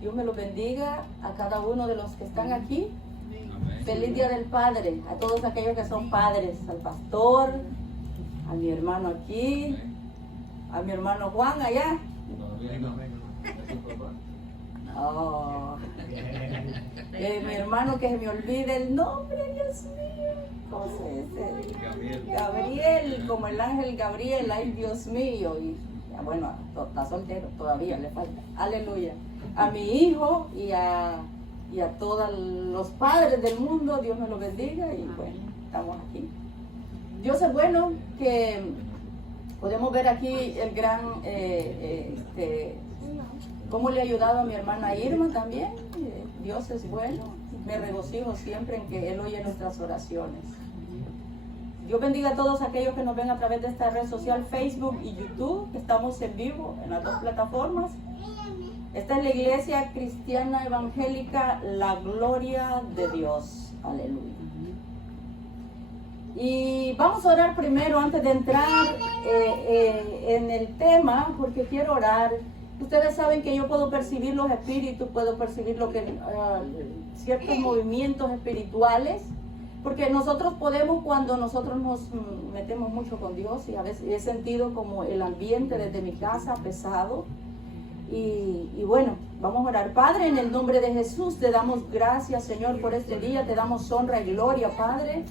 Dios me los bendiga a cada uno de los que están aquí. Feliz Día del Padre, a todos aquellos que son padres, al pastor, a mi hermano aquí, a mi hermano Juan allá. Oh. Mi hermano, que se me olvide el nombre, Dios mío. ¿Cómo se dice? Gabriel, como el ángel Gabriel, ay Dios mío. Y bueno, está soltero, todavía le falta. Aleluya. A mi hijo y a todos los padres del mundo, Dios me los bendiga. Y bueno, estamos aquí. Dios es bueno, que podemos ver aquí el gran, cómo le ha ayudado a mi hermana Irma también. Dios es bueno, me regocijo siempre en que Él oye nuestras oraciones. Dios bendiga a todos aquellos que nos ven a través de esta red social, Facebook y YouTube. Estamos en vivo en las dos plataformas. Esta es la Iglesia Cristiana Evangélica, la Gloria de Dios. Aleluya. Y vamos a orar primero antes de entrar en el tema, porque quiero orar. Ustedes saben que yo puedo percibir los espíritus, puedo percibir ciertos movimientos espirituales, porque nosotros podemos, cuando nosotros nos metemos mucho con Dios, y a veces he sentido como el ambiente desde mi casa pesado. Y bueno, vamos a orar. Padre, en el nombre de Jesús te damos gracias, Señor, por este día. Te damos honra y gloria, Padre.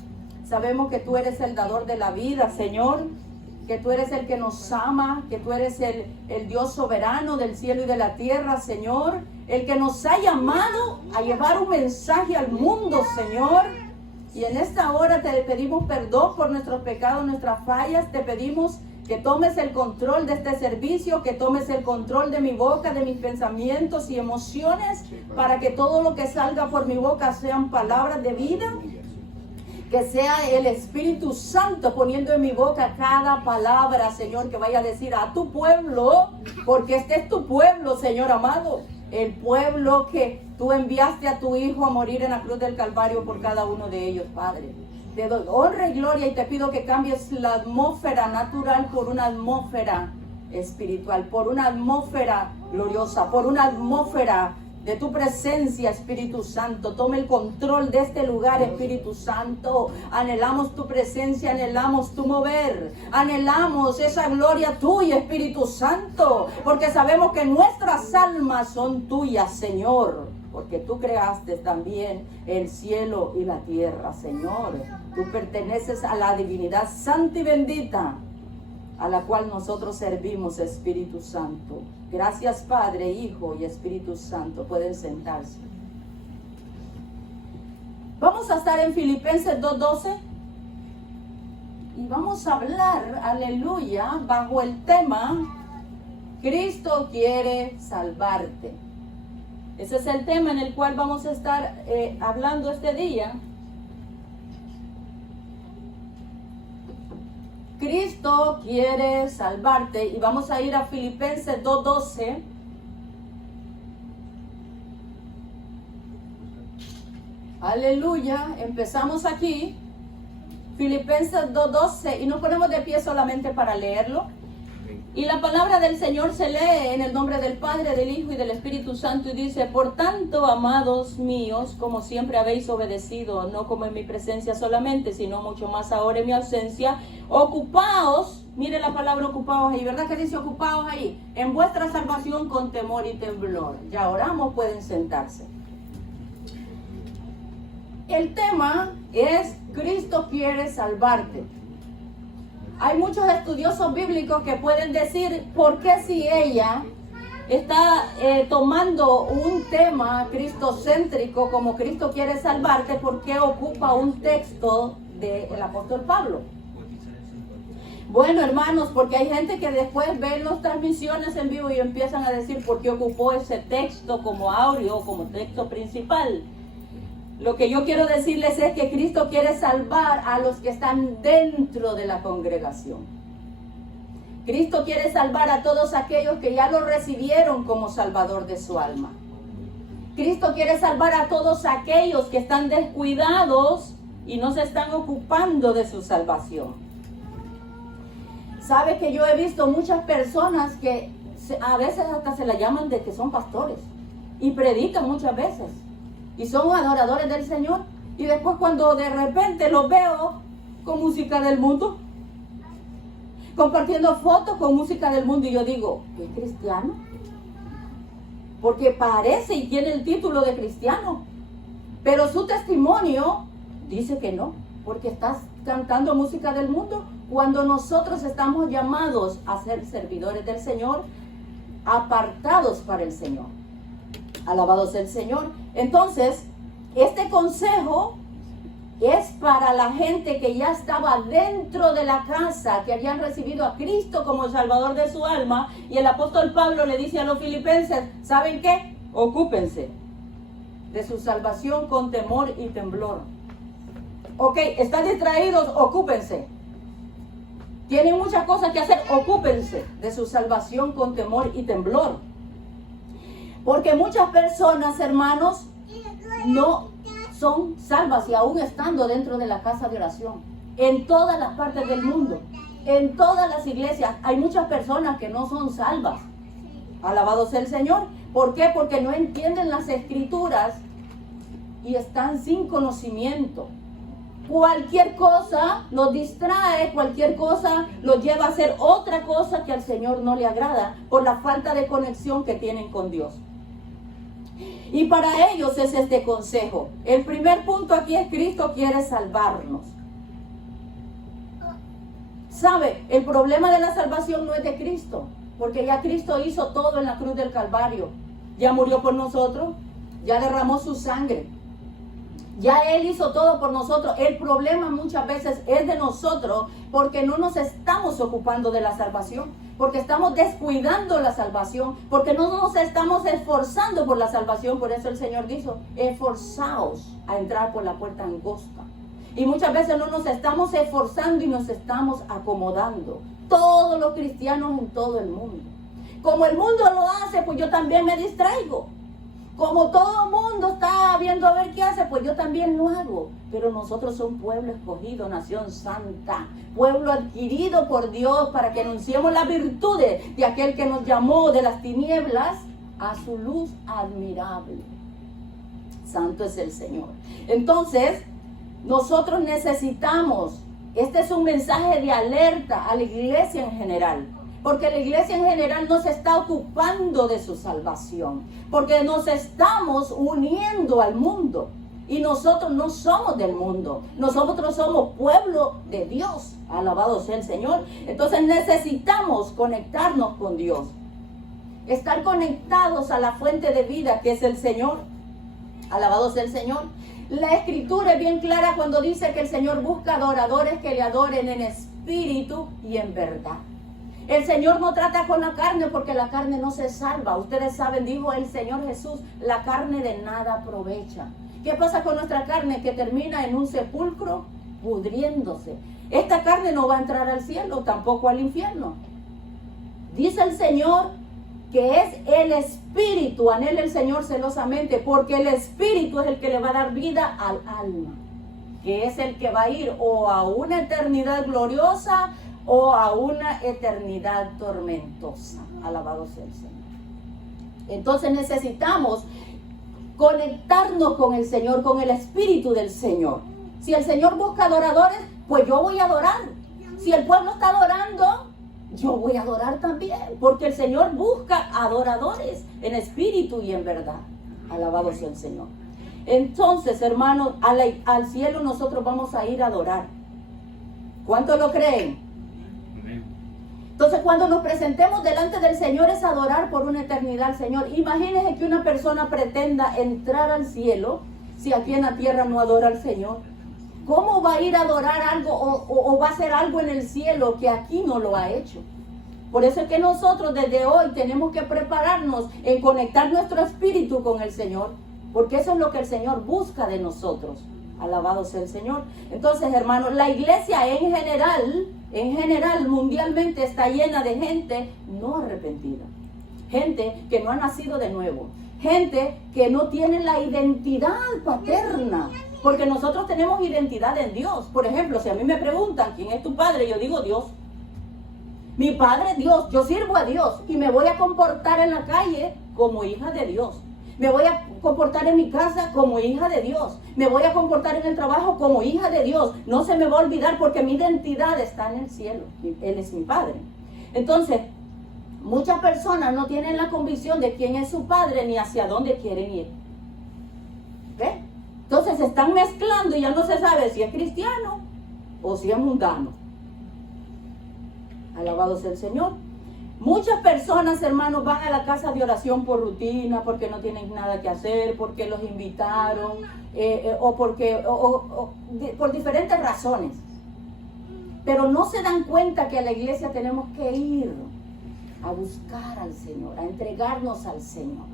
Sabemos que tú eres el dador de la vida, Señor, que tú eres el que nos ama, que tú eres el Dios soberano del cielo y de la tierra, Señor, el que nos ha llamado a llevar un mensaje al mundo, Señor. Y en esta hora te pedimos perdón por nuestros pecados, nuestras fallas. Te pedimos que tomes el control de este servicio, que tomes el control de mi boca, de mis pensamientos y emociones, para que todo lo que salga por mi boca sean palabras de vida. Que sea el Espíritu Santo poniendo en mi boca cada palabra, Señor, que vaya a decir a tu pueblo, porque este es tu pueblo, Señor amado. El pueblo que tú enviaste a tu Hijo a morir en la cruz del Calvario por cada uno de ellos, Padre. Te doy honra y gloria y te pido que cambies la atmósfera natural por una atmósfera espiritual, por una atmósfera gloriosa, por una atmósfera de tu presencia, Espíritu Santo. Tome el control de este lugar, Espíritu Santo. Anhelamos tu presencia, anhelamos tu mover, anhelamos esa gloria tuya, Espíritu Santo, porque sabemos que nuestras almas son tuyas, Señor, porque tú creaste también el cielo y la tierra, Señor. Tú perteneces a la divinidad santa y bendita, a la cual nosotros servimos, Espíritu Santo. Gracias, Padre, Hijo y Espíritu Santo. Pueden sentarse. Vamos a estar en Filipenses 2:12 y vamos a hablar, aleluya, bajo el tema Cristo quiere salvarte. Ese es el tema en el cual vamos a estar hablando este día. Cristo quiere salvarte, y vamos a ir a Filipenses 2:12. Aleluya, empezamos aquí, Filipenses 2:12, y nos ponemos de pie solamente para leerlo. Y la palabra del Señor se lee en el nombre del Padre, del Hijo y del Espíritu Santo, y dice: por tanto, amados míos, como siempre habéis obedecido, no como en mi presencia solamente, sino mucho más ahora en mi ausencia, ocupaos, mire la palabra ocupaos ahí, ¿verdad que dice ocupaos ahí? En vuestra salvación con temor y temblor. Ya oramos, pueden sentarse. El tema es Cristo quiere salvarte. Hay muchos estudiosos bíblicos que pueden decir por qué, si ella está tomando un tema cristocéntrico como Cristo quiere salvarte, por qué ocupa un texto del apóstol Pablo. Bueno, hermanos, porque hay gente que después ve las transmisiones en vivo y empiezan a decir por qué ocupó ese texto como audio o como texto principal. Lo que yo quiero decirles es que Cristo quiere salvar a los que están dentro de la congregación. Cristo quiere salvar a todos aquellos que ya lo recibieron como Salvador de su alma. Cristo quiere salvar a todos aquellos que están descuidados y no se están ocupando de su salvación. Sabe que yo he visto muchas personas que a veces hasta se la llaman de que son pastores. y predican muchas veces y son adoradores del Señor, y después cuando de repente los veo con música del mundo, compartiendo fotos con música del mundo, y yo digo, ¿es cristiano? Porque parece y tiene el título de cristiano, pero su testimonio dice que no, porque estás cantando música del mundo, cuando nosotros estamos llamados a ser servidores del Señor, apartados para el Señor. Alabado sea el Señor. Entonces, este consejo es para la gente que ya estaba dentro de la casa, que habían recibido a Cristo como el Salvador de su alma, y el apóstol Pablo le dice a los filipenses, ¿saben qué? Ocúpense de su salvación con temor y temblor. Ok, están distraídos, ocúpense. Tienen muchas cosas que hacer, ocúpense de su salvación con temor y temblor. Porque muchas personas, hermanos, no son salvas y aún estando dentro de la casa de oración. En todas las partes del mundo, en todas las iglesias, hay muchas personas que no son salvas. Alabado sea el Señor. ¿Por qué? Porque no entienden las escrituras y están sin conocimiento. Cualquier cosa los distrae, cualquier cosa los lleva a hacer otra cosa que al Señor no le agrada por la falta de conexión que tienen con Dios. Y para ellos es este consejo. El primer punto aquí es: Cristo quiere salvarnos. ¿Sabe? El problema de la salvación no es de Cristo, porque ya Cristo hizo todo en la cruz del Calvario. Ya murió por nosotros, ya derramó su sangre. Ya Él hizo todo por nosotros. El problema muchas veces es de nosotros, porque no nos estamos ocupando de la salvación, porque estamos descuidando la salvación, porque no nos estamos esforzando por la salvación. Por eso el Señor dijo, esforzaos a entrar por la puerta angosta. Y muchas veces no nos estamos esforzando y nos estamos acomodando. Todos los cristianos en todo el mundo. Como el mundo lo hace, pues yo también me distraigo. Como todo el mundo está viendo a ver qué hace, pues yo también lo hago. Pero nosotros somos pueblo escogido, nación santa, pueblo adquirido por Dios para que anunciemos las virtudes de aquel que nos llamó de las tinieblas a su luz admirable. Santo es el Señor. Entonces, nosotros necesitamos, este es un mensaje de alerta a la iglesia en general. Porque la iglesia en general no se está ocupando de su salvación. Porque nos estamos uniendo al mundo. Y nosotros no somos del mundo. Nosotros somos pueblo de Dios. Alabado sea el Señor. Entonces necesitamos conectarnos con Dios. Estar conectados a la fuente de vida que es el Señor. Alabado sea el Señor. La escritura es bien clara cuando dice que el Señor busca adoradores que le adoren en espíritu y en verdad. El Señor no trata con la carne porque la carne no se salva. Ustedes saben, dijo el Señor Jesús, la carne de nada aprovecha. ¿Qué pasa con nuestra carne? Que termina en un sepulcro pudriéndose. Esta carne no va a entrar al cielo, tampoco al infierno. Dice el Señor que es el Espíritu, anhela el Señor celosamente, porque el Espíritu es el que le va a dar vida al alma, que es el que va a ir o a una eternidad gloriosa o a una eternidad tormentosa. Alabado sea el Señor. Entonces necesitamos conectarnos con el Señor, con el Espíritu del Señor. Si el Señor busca adoradores, pues yo voy a adorar. Si el pueblo está adorando, yo voy a adorar también, porque el Señor busca adoradores en espíritu y en verdad. Alabado sea el Señor. Entonces, hermanos, al cielo nosotros vamos a ir a adorar. ¿Cuántos lo creen? Entonces, cuando nos presentemos delante del Señor es adorar por una eternidad al Señor. Imagínense que una persona pretenda entrar al cielo si aquí en la tierra no adora al Señor. ¿Cómo va a ir a adorar algo o va a hacer algo en el cielo que aquí no lo ha hecho? Por eso es que nosotros desde hoy tenemos que prepararnos en conectar nuestro espíritu con el Señor, porque eso es lo que el Señor busca de nosotros. Alabado sea el Señor. Entonces, hermanos, la iglesia en general, mundialmente está llena de gente no arrepentida. Gente que no ha nacido de nuevo. Gente que no tiene la identidad paterna. Porque nosotros tenemos identidad en Dios. Por ejemplo, si a mí me preguntan quién es tu padre, yo digo Dios. Mi padre es Dios. Yo sirvo a Dios y me voy a comportar en la calle como hija de Dios. Me voy a comportar en mi casa como hija de Dios. Me voy a comportar en el trabajo como hija de Dios. No se me va a olvidar porque mi identidad está en el cielo. Él es mi Padre. Entonces, muchas personas no tienen la convicción de quién es su Padre ni hacia dónde quieren ir. ¿Ve? Entonces se están mezclando y ya no se sabe si es cristiano o si es mundano. Alabado sea el Señor. Muchas personas, hermanos, van a la casa de oración por rutina, porque no tienen nada que hacer, porque los invitaron, por diferentes razones. Pero no se dan cuenta que a la iglesia tenemos que ir a buscar al Señor, a entregarnos al Señor,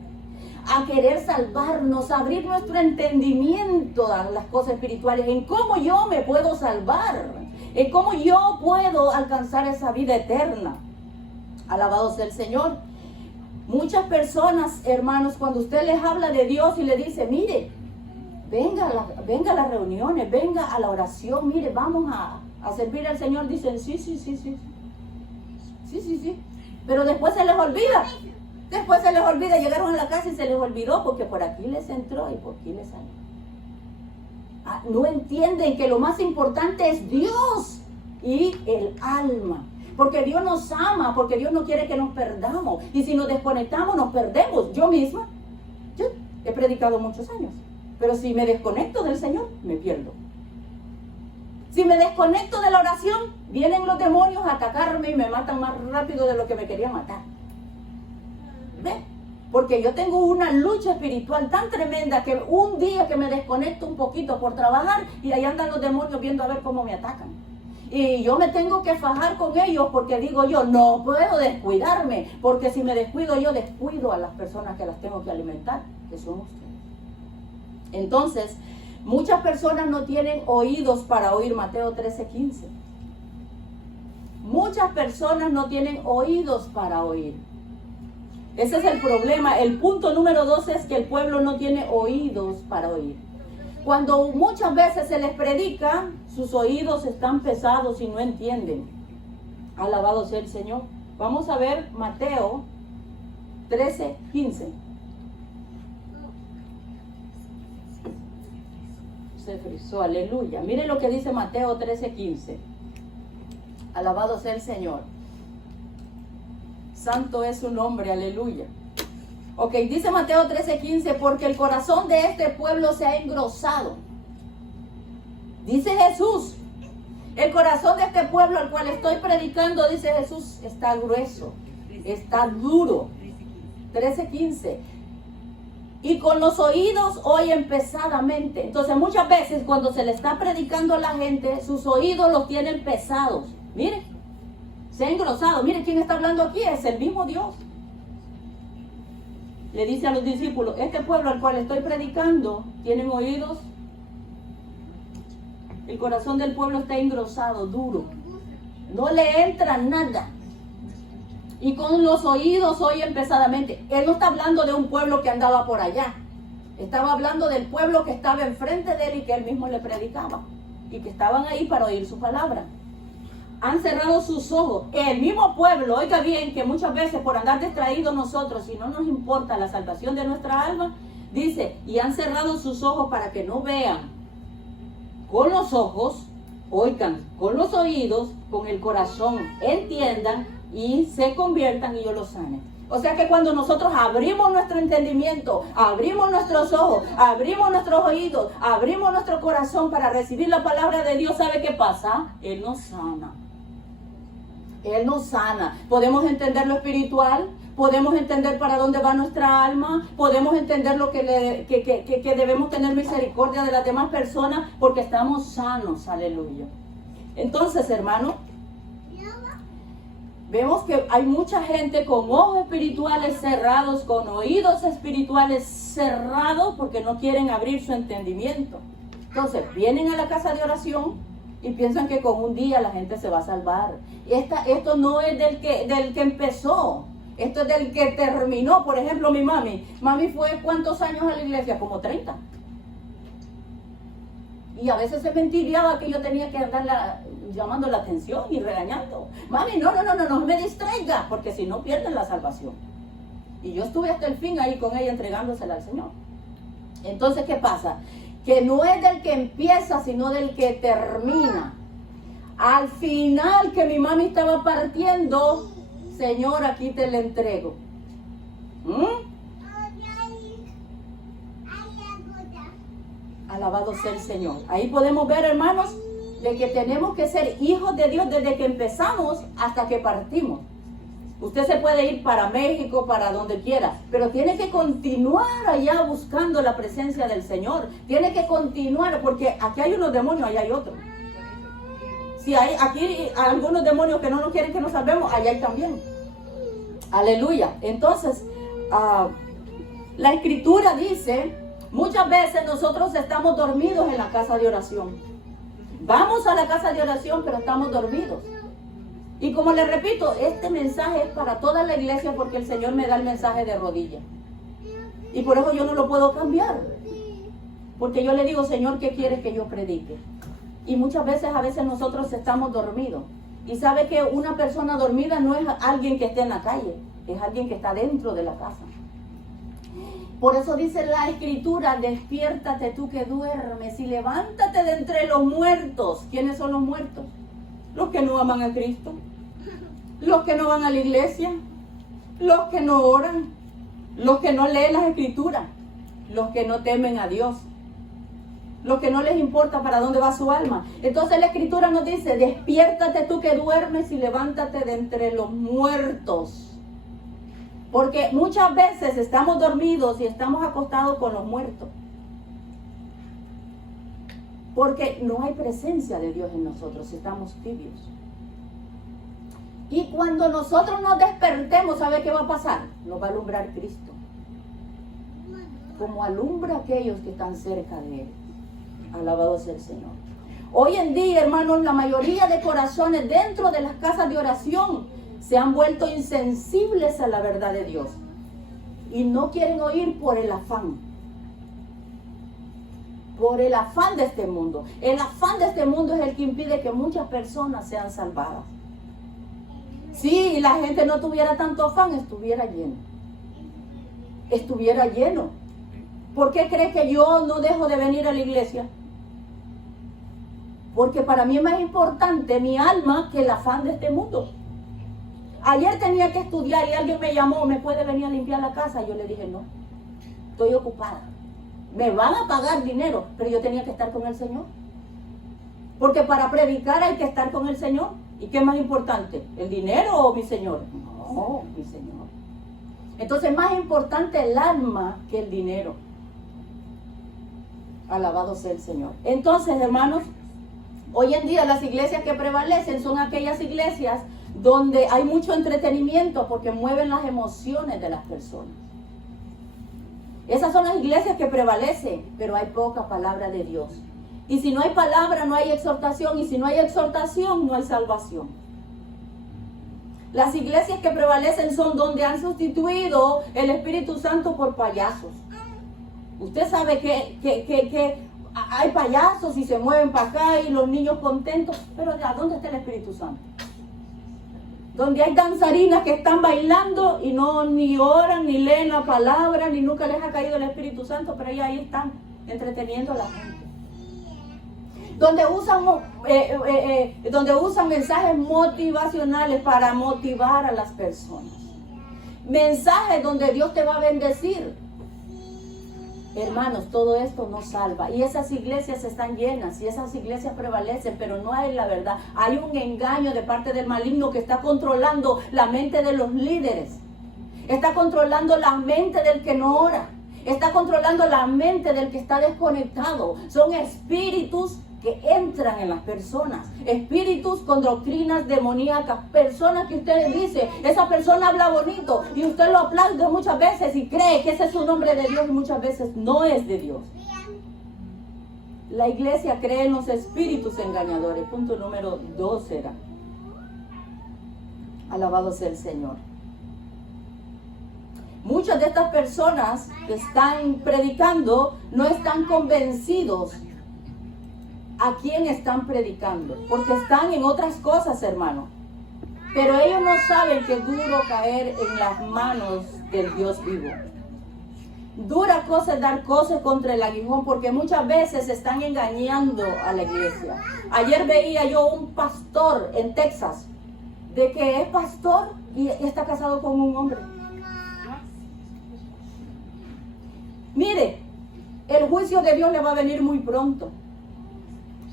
a querer salvarnos, a abrir nuestro entendimiento a las cosas espirituales, en cómo yo me puedo salvar, en cómo yo puedo alcanzar esa vida eterna. Alabado sea el Señor. Muchas personas, hermanos, cuando usted les habla de Dios y le dice, mire, venga a las reuniones, venga a la oración, mire, vamos a servir al Señor, dicen, sí. Pero después se les olvida. Llegaron a la casa y se les olvidó porque por aquí les entró y por aquí les salió. No entienden que lo más importante es Dios y el alma. Porque Dios nos ama, porque Dios no quiere que nos perdamos. Y si nos desconectamos, nos perdemos. Yo misma, yo he predicado muchos años. Pero si me desconecto del Señor, me pierdo. Si me desconecto de la oración, vienen los demonios a atacarme y me matan más rápido de lo que me querían matar. ¿Ve? Porque yo tengo una lucha espiritual tan tremenda que un día que me desconecto un poquito por trabajar y ahí andan los demonios viendo a ver cómo me atacan. Y yo me tengo que fajar con ellos porque digo yo, no puedo descuidarme, porque si me descuido yo, descuido a las personas que las tengo que alimentar, que son ustedes. Entonces, muchas personas no tienen oídos para oír, Mateo 13:15. Muchas personas no tienen oídos para oír. Ese es el problema. El punto número 2 es que el pueblo no tiene oídos para oír. Cuando muchas veces se les predica, sus oídos están pesados y no entienden. Alabado sea el Señor. Vamos a ver Mateo 13:15. Se frizó, aleluya. Miren lo que dice Mateo 13:15. Alabado sea el Señor. Santo es su nombre, aleluya. Ok, dice Mateo 13:15, porque el corazón de este pueblo se ha engrosado. Dice Jesús, el corazón de este pueblo al cual estoy predicando, dice Jesús, está grueso, está duro. 13:15. Y con los oídos oyen pesadamente. Entonces muchas veces cuando se le está predicando a la gente, sus oídos los tienen pesados. Miren, se ha engrosado. Miren quién está hablando aquí, es el mismo Dios. Le dice a los discípulos, este pueblo al cual estoy predicando, tienen oídos. El corazón del pueblo está engrosado, duro. No le entra nada. Y con los oídos oyen pesadamente. Él no está hablando de un pueblo que andaba por allá. Estaba hablando del pueblo que estaba enfrente de él y que él mismo le predicaba. Y que estaban ahí para oír su palabra. Han cerrado sus ojos. El mismo pueblo, oiga bien, que muchas veces por andar distraídos nosotros, si no nos importa la salvación de nuestra alma, dice, y han cerrado sus ojos para que no vean con los ojos, oigan con los oídos, con el corazón, entiendan y se conviertan y yo los sane. O sea que cuando nosotros abrimos nuestro entendimiento, abrimos nuestros ojos, abrimos nuestros oídos, abrimos nuestro corazón para recibir la palabra de Dios, ¿sabe qué pasa? Él nos sana. Él nos sana. Podemos entender lo espiritual, podemos entender para dónde va nuestra alma, podemos entender lo que debemos tener misericordia de las demás personas porque estamos sanos, aleluya. Entonces, hermano, vemos que hay mucha gente con ojos espirituales cerrados, con oídos espirituales cerrados porque no quieren abrir su entendimiento. Entonces, vienen a la casa de oración y piensan que con un día la gente se va a salvar. Esto no es del que empezó, esto es del que terminó. Por ejemplo, mi mami. Mami fue ¿cuántos años a la iglesia? Como 30. Y a veces se mentiriaba que yo tenía que andar llamando la atención y regañando. Mami, no me distraiga, porque si no pierden la salvación. Y yo estuve hasta el fin ahí con ella entregándosela al Señor. Entonces, ¿qué pasa? Que no es del que empieza, sino del que termina. Al final que mi mami estaba partiendo, Señor, aquí te la entrego. Alabado sea el Señor. Ahí podemos ver, hermanos, de que tenemos que ser hijos de Dios desde que empezamos hasta que partimos. Usted se puede ir para México, para donde quiera, pero tiene que continuar allá buscando la presencia del Señor. Tiene que continuar, porque aquí hay unos demonios, allá hay otros. Si hay aquí algunos demonios que no nos quieren que nos salvemos, allá hay también. Aleluya. Entonces, la Escritura dice, muchas veces nosotros estamos dormidos en la casa de oración. Vamos a la casa de oración, pero estamos dormidos. Y como les repito, este mensaje es para toda la iglesia porque el Señor me da el mensaje de rodilla. Y por eso yo no lo puedo cambiar. Porque yo le digo, Señor, ¿qué quieres que yo predique? Y muchas veces, nosotros estamos dormidos. Y sabe que una persona dormida no es alguien que esté en la calle, es alguien que está dentro de la casa. Por eso dice la Escritura, despiértate tú que duermes y levántate de entre los muertos. ¿Quiénes son los muertos? Los que no aman a Cristo, los que no van a la iglesia, los que no oran, los que no leen las Escrituras, los que no temen a Dios, los que no les importa para dónde va su alma. Entonces la Escritura nos dice, despiértate tú que duermes y levántate de entre los muertos. Porque muchas veces estamos dormidos y estamos acostados con los muertos. Porque no hay presencia de Dios en nosotros, estamos tibios. Y cuando nosotros nos despertemos, ¿sabe qué va a pasar? Nos va a alumbrar Cristo. Como alumbra a aquellos que están cerca de Él. Alabado sea el Señor. Hoy en día, hermanos, la mayoría de corazones dentro de las casas de oración se han vuelto insensibles a la verdad de Dios. Y no quieren oír por el afán. Por el afán de este mundo. El afán de este mundo es el que impide que muchas personas sean salvadas. Si la gente no tuviera tanto afán, estuviera lleno. Estuviera lleno. ¿Por qué cree que yo no dejo de venir a la iglesia? Porque para mí es más importante mi alma que el afán de este mundo. Ayer tenía que estudiar y alguien me llamó, ¿me puede venir a limpiar la casa? Yo le dije, no, estoy ocupada. Me van a pagar dinero, pero yo tenía que estar con el Señor. Porque para predicar hay que estar con el Señor. ¿Y qué es más importante? ¿El dinero o mi Señor? No, mi Señor. Entonces es más importante el alma que el dinero. Alabado sea el Señor. Entonces, hermanos, hoy en día las iglesias que prevalecen son aquellas iglesias donde hay mucho entretenimiento porque mueven las emociones de las personas. Esas son las iglesias que prevalecen, pero hay poca palabra de Dios. Y si no hay palabra, no hay exhortación. Y si no hay exhortación, no hay salvación. Las iglesias que prevalecen son donde han sustituido el Espíritu Santo por payasos. Usted sabe que hay payasos y se mueven para acá y los niños contentos. Pero ¿a dónde está el Espíritu Santo? Donde hay danzarinas que están bailando y no ni oran, ni leen la palabra, ni nunca les ha caído el Espíritu Santo, pero ahí están entreteniendo a la gente. Donde usan mensajes motivacionales para motivar a las personas. Mensajes donde Dios te va a bendecir. Hermanos, todo esto no salva. Y esas iglesias están llenas y esas iglesias prevalecen, pero no hay la verdad. Hay un engaño de parte del maligno que está controlando la mente de los líderes. Está controlando la mente del que no ora. Está controlando la mente del que está desconectado. Son espíritus que entran en las personas, espíritus con doctrinas demoníacas, personas que usted dice, esa persona habla bonito y usted lo aplaude muchas veces y cree que ese es un nombre de Dios y muchas veces no es de Dios. La iglesia cree en los espíritus engañadores. Punto número 2 era. Alabado sea el Señor. Muchas de estas personas que están predicando no están convencidos a quién están predicando, porque están en otras cosas, hermano. Pero ellos no saben que es duro caer en las manos del Dios vivo. Dura cosa es dar cosas contra el aguijón, porque muchas veces están engañando a la iglesia. Ayer veía yo un pastor en Texas, de que es pastor y está casado con un hombre. Mire, el juicio de Dios le va a venir muy pronto,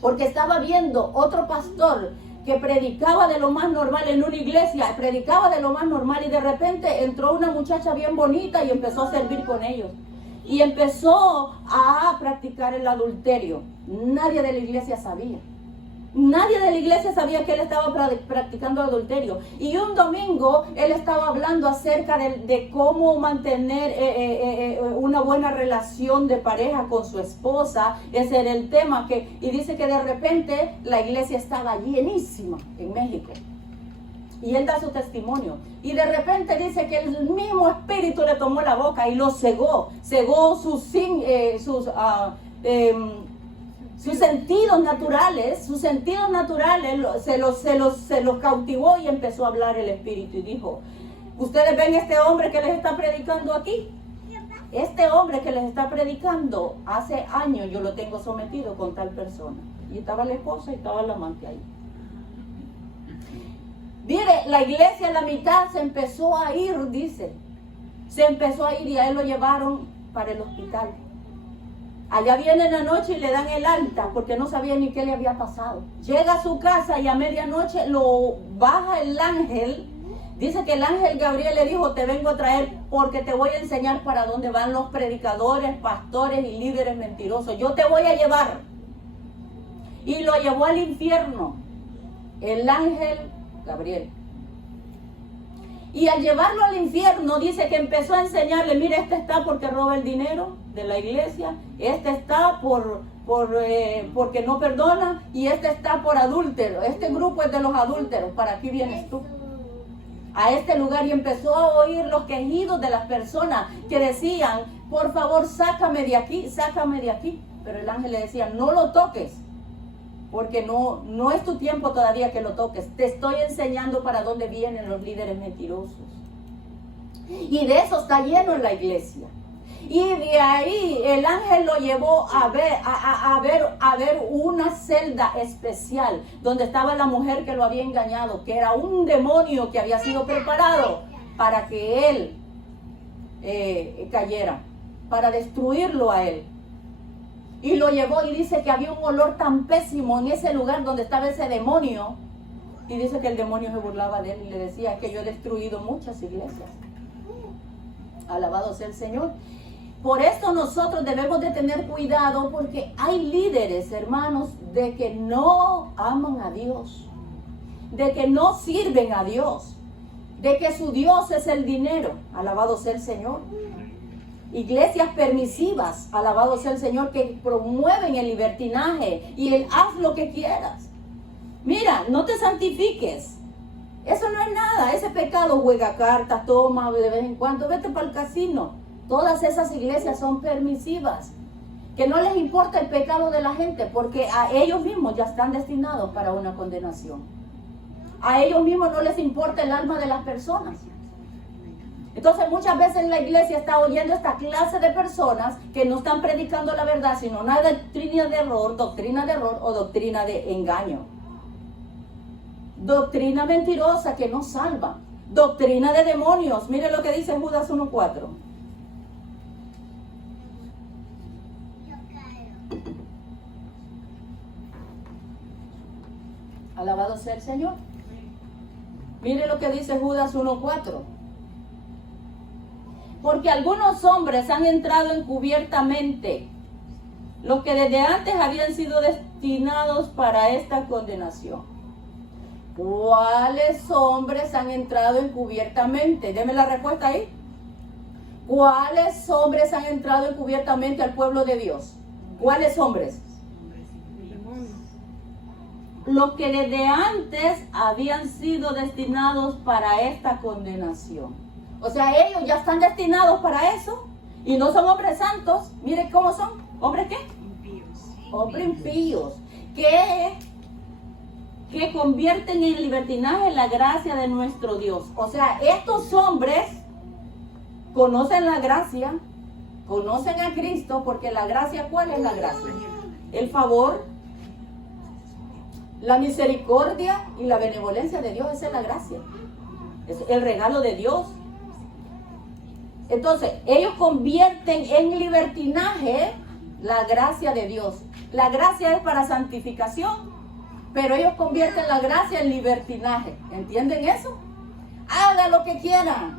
porque estaba viendo otro pastor que predicaba de lo más normal en una iglesia, predicaba de lo más normal, y de repente entró una muchacha bien bonita y empezó a servir con ellos. Y empezó a practicar el adulterio. Nadie de la iglesia sabía. Nadie de la iglesia sabía que él estaba practicando adulterio. Y un domingo él estaba hablando acerca de cómo mantener una buena relación de pareja con su esposa. Ese era el tema. Y dice que de repente la iglesia estaba llenísima en México. Y él da su testimonio. Y de repente dice que el mismo espíritu le tomó la boca y lo cegó. Cegó sus sentidos naturales. Sus sentidos naturales se los cautivó, y empezó a hablar el espíritu. Y dijo: ¿ustedes ven este hombre que les está predicando aquí? Este hombre que les está predicando, hace años yo lo tengo sometido con tal persona. Y estaba la esposa y estaba la amante ahí. Mire, la iglesia en la mitad se empezó a ir, dice. Se empezó a ir, y a él lo llevaron para el hospital. Allá viene en la noche y le dan el alta, porque no sabía ni qué le había pasado. Llega a su casa y a medianoche lo baja el ángel. Dice que el ángel Gabriel le dijo: te vengo a traer porque te voy a enseñar para dónde van los predicadores, pastores y líderes mentirosos. Yo te voy a llevar. Y lo llevó al infierno el ángel Gabriel. Y al llevarlo al infierno, dice que empezó a enseñarle: mire, este está porque roba el dinero de la iglesia, este está porque no perdona, y este está por adúltero. Este grupo es de los adúlteros, para aquí vienes tú a este lugar. Y empezó a oír los quejidos de las personas que decían: por favor, sácame de aquí, sácame de aquí. Pero el ángel le decía: no lo toques, porque no es tu tiempo todavía que lo toques. Te estoy enseñando para dónde vienen los líderes mentirosos. Y de eso está lleno en la iglesia. Y de ahí el ángel lo llevó a ver una celda especial donde estaba la mujer que lo había engañado, que era un demonio que había sido preparado para que él cayera, para destruirlo a él. Y lo llevó, y dice que había un olor tan pésimo en ese lugar donde estaba ese demonio. Y dice que el demonio se burlaba de él y le decía: que yo he destruido muchas iglesias. Alabado sea el Señor. Por esto nosotros debemos de tener cuidado, porque hay líderes, hermanos, de que no aman a Dios, de que no sirven a Dios, de que su Dios es el dinero. Alabado sea el Señor. Iglesias permisivas, alabado sea el Señor, que promueven el libertinaje y el haz lo que quieras. Mira, no te santifiques. Eso no es nada. Ese pecado, juega cartas, toma de vez en cuando, vete para el casino. Todas esas iglesias son permisivas, que no les importa el pecado de la gente, porque a ellos mismos ya están destinados para una condenación. A ellos mismos no les importa el alma de las personas. Entonces muchas veces la iglesia está oyendo esta clase de personas que no están predicando la verdad, sino una doctrina de error o doctrina de engaño. Doctrina mentirosa que no salva. Doctrina de demonios. Mire lo que dice Judas 1:4. Alabado sea el Señor. Mire lo que dice Judas 1:4. Porque algunos hombres han entrado encubiertamente, los que desde antes habían sido destinados para esta condenación. ¿Cuáles hombres han entrado encubiertamente? Deme la respuesta ahí. ¿Cuáles hombres han entrado encubiertamente al pueblo de Dios? ¿Cuáles hombres? Los que desde antes habían sido destinados para esta condenación. O sea, ellos ya están destinados para eso. Y no son hombres santos. Miren cómo son. ¿Hombres qué? Impíos. Hombres impíos. Que convierten en libertinaje la gracia de nuestro Dios. O sea, estos hombres conocen la gracia, conocen a Cristo, porque la gracia, ¿cuál es la gracia? El favor, la misericordia y la benevolencia de Dios, esa es la gracia. Es el regalo de Dios. Entonces, ellos convierten en libertinaje la gracia de Dios. La gracia es para santificación, pero ellos convierten la gracia en libertinaje. ¿Entienden eso? Haga lo que quiera.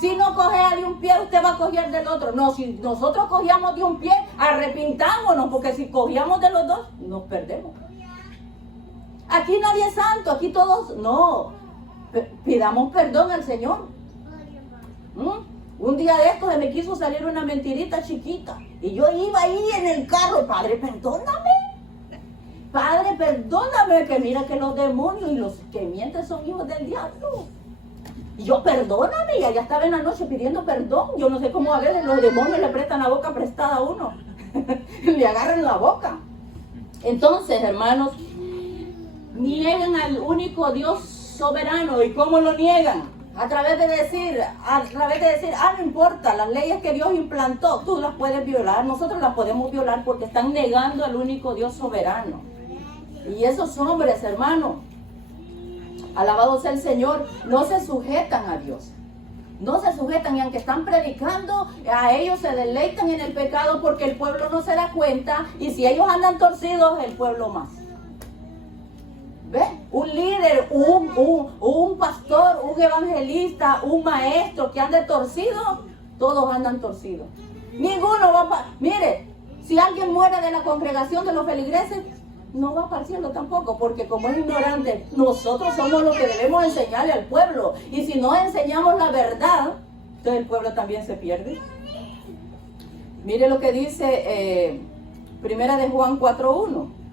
Si no cogea de un pie, usted va a coger del otro. No, si nosotros cogíamos de un pie, arrepintámonos, porque si cogíamos de los dos, nos perdemos. Aquí nadie es santo, aquí todos, no. Pidamos perdón al Señor. Un día de estos se me quiso salir una mentirita chiquita. Y yo iba ahí en el carro, Padre, perdóname. Padre, perdóname, que mira que los demonios y los que mienten son hijos del diablo. Y yo, perdóname, y allá estaba en la noche pidiendo perdón. Yo no sé cómo a veces los demonios le prestan la boca prestada a uno. Le agarran la boca. Entonces, hermanos, niegan al único Dios soberano. ¿Y cómo lo niegan? A través de decir, no importa, las leyes que Dios implantó, tú las puedes violar, nosotros las podemos violar porque están negando al único Dios soberano. Y esos hombres, hermano, alabado sea el Señor, no se sujetan a Dios. No se sujetan, y aunque están predicando, a ellos se deleitan en el pecado porque el pueblo no se da cuenta, y si ellos andan torcidos, el pueblo más. ¿Ve? Un líder, un pastor, un evangelista, un maestro que ande torcido, todos andan torcidos. Ninguno va para... Mire, si alguien muere de la congregación de los feligreses, no va para el cielo tampoco, porque como es ignorante, nosotros somos los que debemos enseñarle al pueblo. Y si no enseñamos la verdad, entonces el pueblo también se pierde. Mire lo que dice Primera de Juan 4:1.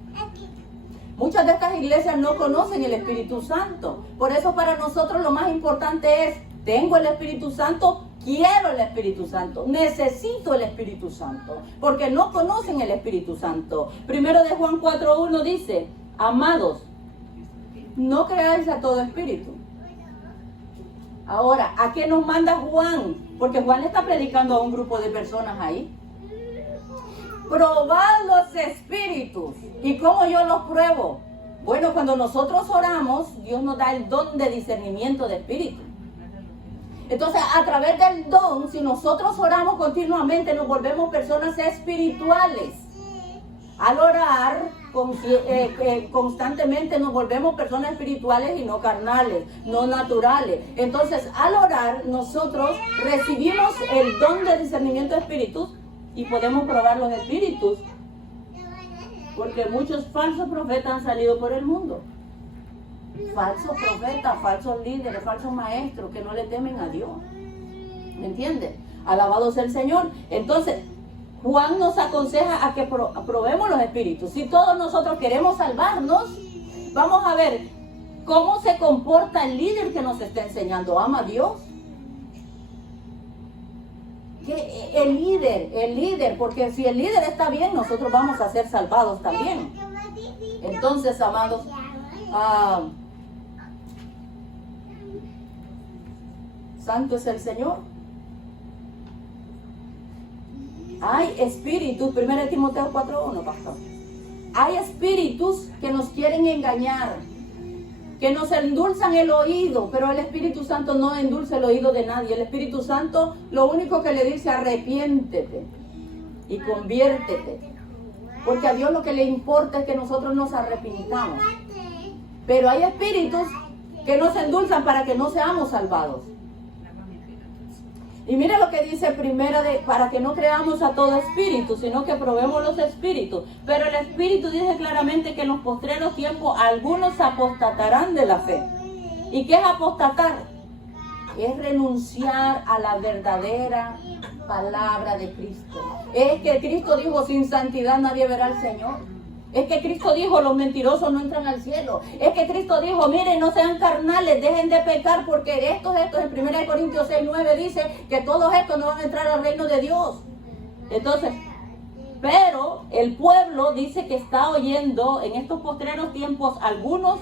Muchas de estas iglesias no conocen el Espíritu Santo. Por eso para nosotros lo más importante es, tengo el Espíritu Santo, quiero el Espíritu Santo, necesito el Espíritu Santo, porque no conocen el Espíritu Santo. Primero de Juan 4:1 dice, amados, no creáis a todo espíritu. Ahora, ¿a qué nos manda Juan? Porque Juan le está predicando a un grupo de personas ahí. Probad los espíritus. ¿Y cómo yo los pruebo? Bueno, cuando nosotros oramos, Dios nos da el don de discernimiento de espíritu. Entonces, a través del don, si nosotros oramos continuamente, nos volvemos personas espirituales. Al orar constantemente nos volvemos personas espirituales y no carnales, no naturales. Entonces, al orar, nosotros recibimos el don de discernimiento de espíritus y podemos probar los espíritus. Porque muchos falsos profetas han salido por el mundo. Falsos profetas, falsos líderes, falsos maestros que no le temen a Dios. ¿Me entiendes? Alabado sea el Señor. Entonces, Juan nos aconseja a que probemos los espíritus. Si todos nosotros queremos salvarnos, vamos a ver cómo se comporta el líder que nos está enseñando. ¿Ama a Dios? Que el líder, porque si el líder está bien, nosotros vamos a ser salvados también. Entonces, amados, santo es el Señor. Hay espíritus, 1 Timoteo 4:1, pastor. Hay espíritus que nos quieren engañar, que nos endulzan el oído, pero el Espíritu Santo no endulza el oído de nadie. El Espíritu Santo lo único que le dice, arrepiéntete y conviértete. Porque a Dios lo que le importa es que nosotros nos arrepintamos. Pero hay espíritus que nos endulzan para que no seamos salvados. Y mire lo que dice para que no creamos a todo espíritu, sino que probemos los espíritus. Pero el Espíritu dice claramente que en los postreros tiempos algunos apostatarán de la fe. ¿Y qué es apostatar? Es renunciar a la verdadera palabra de Cristo. Es que Cristo dijo, sin santidad nadie verá al Señor. Es que Cristo dijo, los mentirosos no entran al cielo. Es que Cristo dijo, miren, no sean carnales, dejen de pecar, porque estos en 1 Corintios 6:9 dice que todos estos no van a entrar al reino de Dios. Entonces, pero el pueblo dice que está oyendo en estos postreros tiempos algunos,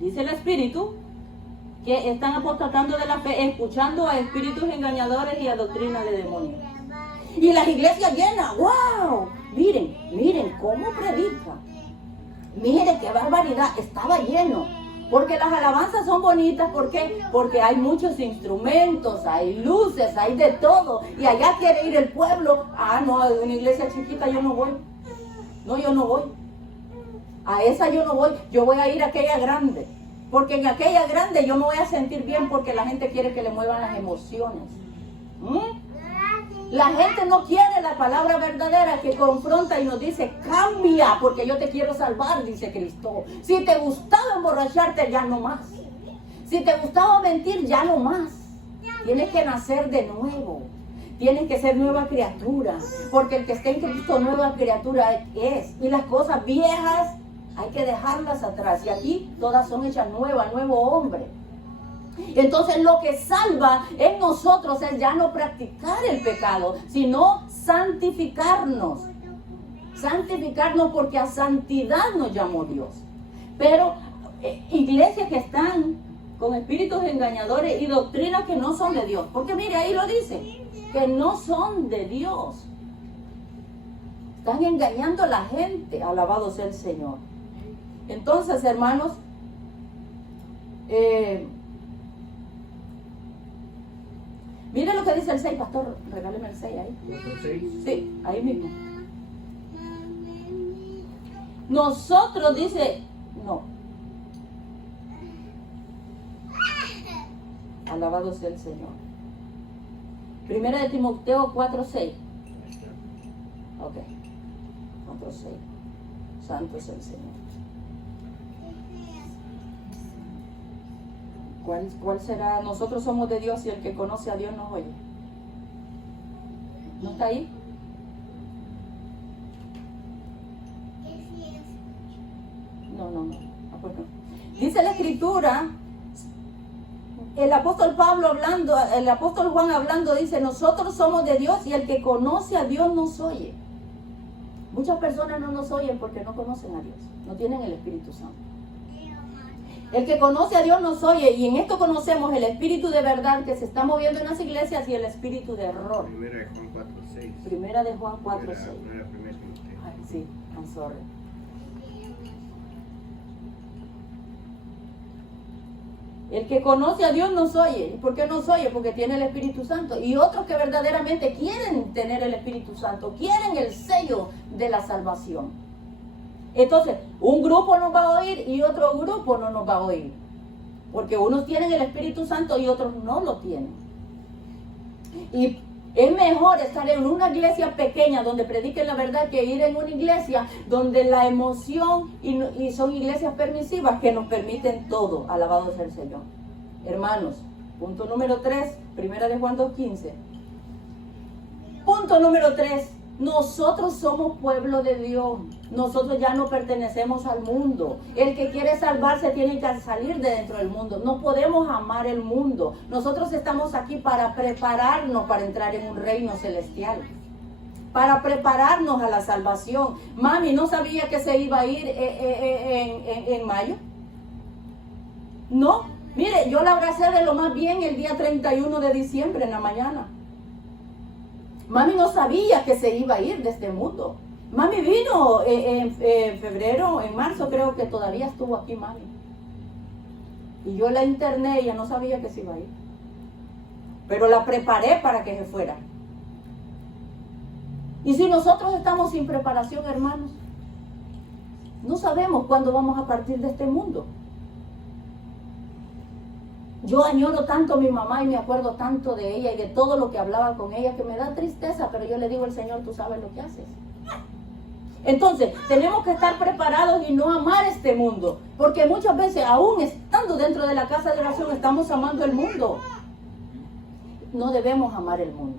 dice el Espíritu, que están apostatando de la fe, escuchando a espíritus engañadores y a doctrinas de demonios. Y las iglesias llenas, ¡wow! Miren cómo predica. Miren qué barbaridad, estaba lleno. Porque las alabanzas son bonitas, ¿por qué? Porque hay muchos instrumentos, hay luces, hay de todo. Y allá quiere ir el pueblo. No, a una iglesia chiquita yo no voy. No, yo no voy. A esa yo no voy. Yo voy a ir a aquella grande. Porque en aquella grande yo me voy a sentir bien porque la gente quiere que le muevan las emociones. La gente no quiere la palabra verdadera que confronta y nos dice, cambia, porque yo te quiero salvar, dice Cristo. Si te gustaba emborracharte, ya no más. Si te gustaba mentir, ya no más. Tienes que nacer de nuevo. Tienes que ser nueva criatura. Porque el que está en Cristo, nueva criatura es. Y las cosas viejas hay que dejarlas atrás. Y aquí todas son hechas nuevas, nuevo hombre. Entonces lo que salva en nosotros es ya no practicar el pecado, sino santificarnos. Santificarnos porque a santidad nos llamó Dios. Pero iglesias que están con espíritus engañadores y doctrinas que no son de Dios. Porque mire, ahí lo dice, que no son de Dios. Están engañando a la gente, alabado sea el Señor. Entonces, hermanos, mire lo que dice el 6, pastor, regáleme el 6 ahí. 4:6. Sí, ahí mismo. Nosotros dice, no. Alabado sea el Señor. Primera de Timoteo 4:6. Ok. 4:6. Santo es el Señor. ¿Cuál será? Nosotros somos de Dios y el que conoce a Dios nos oye. ¿No está ahí? No. Pues no. Dice la Escritura, el apóstol Pablo hablando, el apóstol Juan hablando, dice, nosotros somos de Dios y el que conoce a Dios nos oye. Muchas personas no nos oyen porque no conocen a Dios, no tienen el Espíritu Santo. El que conoce a Dios nos oye, y en esto conocemos el espíritu de verdad que se está moviendo en las iglesias y el espíritu de error. Primera de Juan 4:6. Primera de Juan 4:6. Primera. Ay, sí, I'm sorry. El que conoce a Dios nos oye. ¿Y por qué nos oye? Porque tiene el Espíritu Santo. Y otros que verdaderamente quieren tener el Espíritu Santo, quieren el sello de la salvación. Entonces, un grupo nos va a oír y otro grupo no nos va a oír. Porque unos tienen el Espíritu Santo y otros no lo tienen. Y es mejor estar en una iglesia pequeña donde prediquen la verdad que ir en una iglesia donde la emoción y son iglesias permisivas que nos permiten todo. Alabado sea el Señor. Hermanos, punto número 3, primera de Juan 2:15. Punto número 3. Nosotros somos pueblo de Dios. Nosotros ya no pertenecemos al mundo. El que quiere salvarse tiene que salir de dentro del mundo. No podemos amar el mundo. Nosotros estamos aquí para prepararnos para entrar en un reino celestial. Para prepararnos a la salvación. Mami, ¿no sabía que se iba a ir en mayo? No. Mire, yo la abracé de lo más bien el día 31 de diciembre en la mañana. Mami no sabía que se iba a ir de este mundo. Mami vino en febrero, en marzo creo que todavía estuvo aquí mami. Y yo la interné y ella no sabía que se iba a ir. Pero la preparé para que se fuera. Y si nosotros estamos sin preparación, hermanos, no sabemos cuándo vamos a partir de este mundo. Yo añoro tanto a mi mamá y me acuerdo tanto de ella y de todo lo que hablaba con ella que me da tristeza, pero yo le digo al Señor, tú sabes lo que haces. Entonces, tenemos que estar preparados y no amar este mundo, porque muchas veces, aún estando dentro de la casa de oración, estamos amando el mundo. No debemos amar el mundo.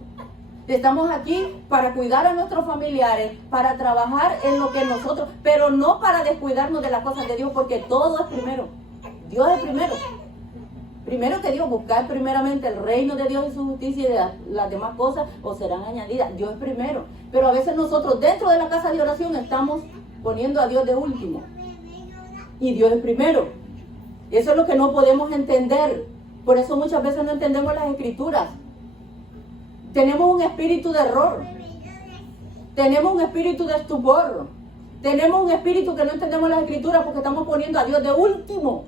Estamos aquí para cuidar a nuestros familiares, para trabajar en lo que nosotros, pero no para descuidarnos de las cosas de Dios, porque todo es primero. Dios es primero. Primero que Dios, buscar primeramente el reino de Dios y su justicia y las demás cosas os serán añadidas. Dios es primero. Pero a veces nosotros dentro de la casa de oración estamos poniendo a Dios de último. Y Dios es primero. Eso es lo que no podemos entender. Por eso muchas veces no entendemos las escrituras. Tenemos un espíritu de error. Tenemos un espíritu de estupor. Tenemos un espíritu que no entendemos las escrituras porque estamos poniendo a Dios de último.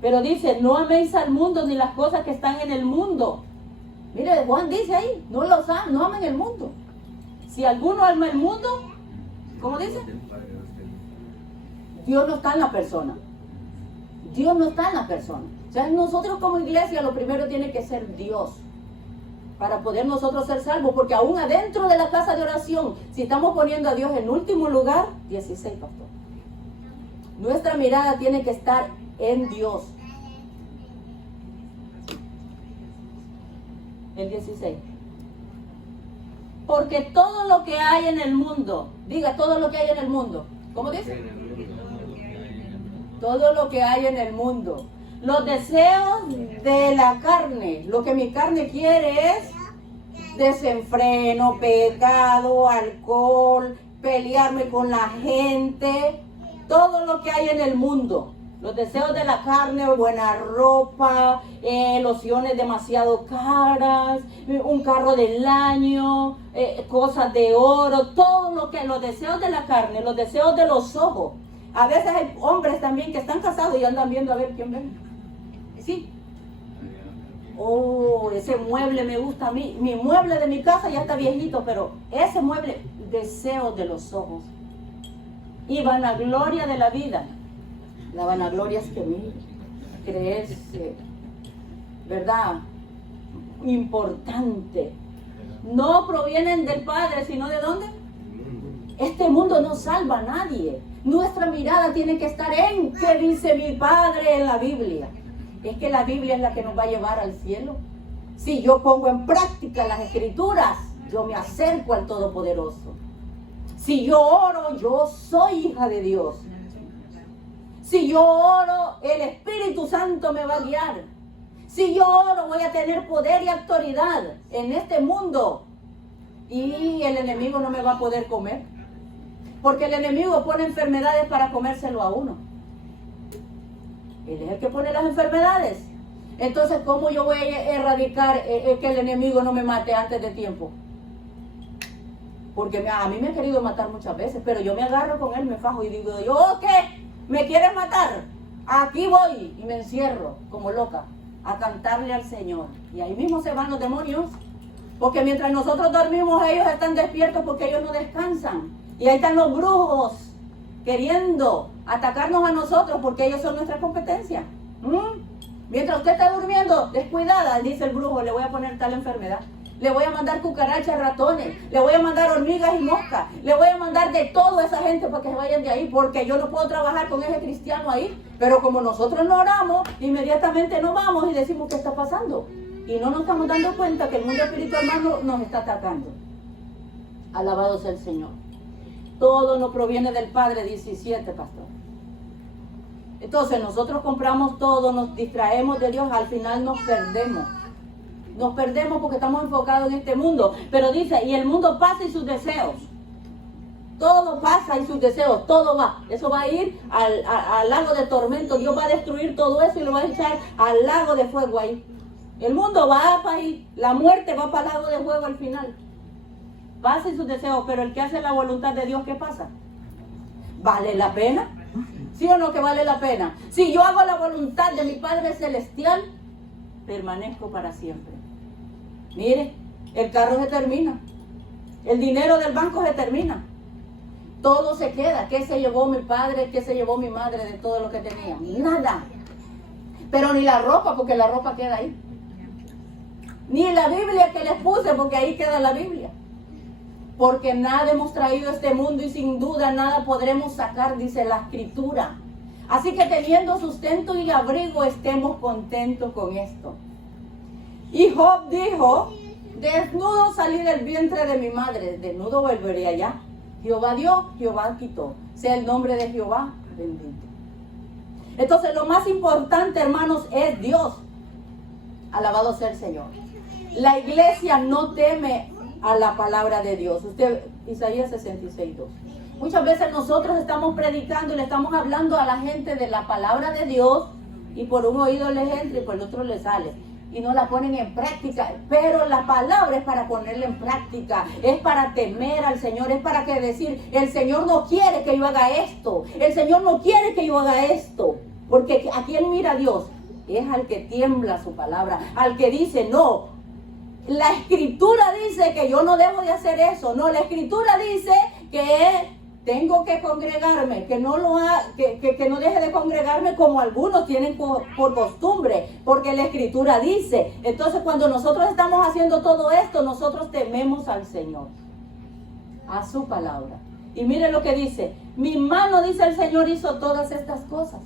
Pero dice, no améis al mundo ni las cosas que están en el mundo. Mire, Juan dice ahí, no amen el mundo. Si alguno ama el mundo, ¿cómo dice? Dios no está en la persona. Dios no está en la persona. O sea, nosotros como iglesia lo primero tiene que ser Dios. Para poder nosotros ser salvos. Porque aún adentro de la casa de oración, si estamos poniendo a Dios en último lugar, 16, pastor. Nuestra mirada tiene que estar en Dios. El 16. Porque todo lo que hay en el mundo, diga todo lo que hay en el mundo. ¿Cómo dice? Todo lo que hay en el mundo. Los deseos de la carne, lo que mi carne quiere es desenfreno, pecado, alcohol, pelearme con la gente, todo lo que hay en el mundo. Los deseos de la carne, buena ropa, lociones demasiado caras, un carro del año, cosas de oro, todo lo que, los deseos de la carne, los deseos de los ojos. A veces hay hombres también que están casados y andan viendo a ver quién ven. Sí. Oh, ese mueble me gusta a mí. Mi mueble de mi casa ya está viejito, pero ese mueble, deseos de los ojos. Y vanagloria de la vida. La vanagloria es que mire, creerse, ¿verdad? Importante. No provienen del Padre, sino ¿de dónde? Este mundo no salva a nadie. Nuestra mirada tiene que estar en ¿qué dice mi Padre en la Biblia? Es que la Biblia es la que nos va a llevar al cielo. Si yo pongo en práctica las Escrituras, yo me acerco al Todopoderoso. Si yo oro, yo soy hija de Dios. Si yo oro, el Espíritu Santo me va a guiar. Si yo oro, voy a tener poder y autoridad en este mundo. Y el enemigo no me va a poder comer. Porque el enemigo pone enfermedades para comérselo a uno. Él es el que pone las enfermedades. Entonces, ¿cómo yo voy a erradicar que el enemigo no me mate antes de tiempo? Porque a mí me ha querido matar muchas veces, pero yo me agarro con él, me fajo y digo, ¿yo qué? ¿Me quieres matar? Aquí voy y me encierro como loca a cantarle al Señor. Y ahí mismo se van los demonios. Porque mientras nosotros dormimos, ellos están despiertos porque ellos no descansan. Y ahí están los brujos queriendo atacarnos a nosotros porque ellos son nuestra competencia. Mientras usted está durmiendo, descuidada, dice el brujo, le voy a poner tal enfermedad. Le voy a mandar cucarachas, ratones, le voy a mandar hormigas y moscas, le voy a mandar de todo a esa gente para que se vayan de ahí, porque yo no puedo trabajar con ese cristiano ahí. Pero como nosotros no oramos, inmediatamente nos vamos y decimos qué está pasando. Y no nos estamos dando cuenta que el mundo espiritual nos está atacando. Alabado sea el Señor. Todo no proviene del Padre, 17, pastor. Entonces nosotros compramos todo, nos distraemos de Dios, al final nos perdemos. Nos perdemos porque estamos enfocados en este mundo. Pero dice, y el mundo pasa y sus deseos. Todo pasa y sus deseos, todo va. Eso va a ir al lago de tormento. Dios va a destruir todo eso y lo va a echar al lago de fuego ahí. El mundo va para ahí. La muerte va para el lago de fuego al final. Pasa y sus deseos, pero el que hace la voluntad de Dios, ¿qué pasa? ¿Vale la pena? ¿Sí o no que vale la pena? Si yo hago la voluntad de mi Padre Celestial, permanezco para siempre. Mire, el carro se termina. El dinero del banco se termina. Todo se queda. ¿Qué se llevó mi padre? ¿Qué se llevó mi madre de todo lo que tenía? Nada. Pero ni la ropa, porque la ropa queda ahí. Ni la Biblia que les puse, porque ahí queda la Biblia. Porque nada hemos traído a este mundo y sin duda nada podremos sacar, dice la Escritura. Así que teniendo sustento y abrigo, estemos contentos con esto. Y Job dijo, desnudo salí del vientre de mi madre, desnudo volveré allá. Jehová dio, Jehová quitó. Sea el nombre de Jehová bendito. Entonces lo más importante, hermanos, es Dios. Alabado sea el Señor. La iglesia no teme a la palabra de Dios. Usted, Isaías 66:2. Muchas veces nosotros estamos predicando y le estamos hablando a la gente de la palabra de Dios, y por un oído les entra y por el otro les sale. Y no la ponen en práctica, pero la palabra es para ponerla en práctica, es para temer al Señor, es para que decir, el Señor no quiere que yo haga esto, el Señor no quiere que yo haga esto, porque ¿a quién mira Dios? Es al que tiembla su palabra, al que dice, no, la Escritura dice que yo no debo de hacer eso, no, la Escritura dice que tengo que congregarme, que no deje de congregarme como algunos tienen por costumbre, porque la Escritura dice. Entonces, cuando nosotros estamos haciendo todo esto, nosotros tememos al Señor, a su palabra. Y mire lo que dice, mi mano, dice el Señor, hizo todas estas cosas.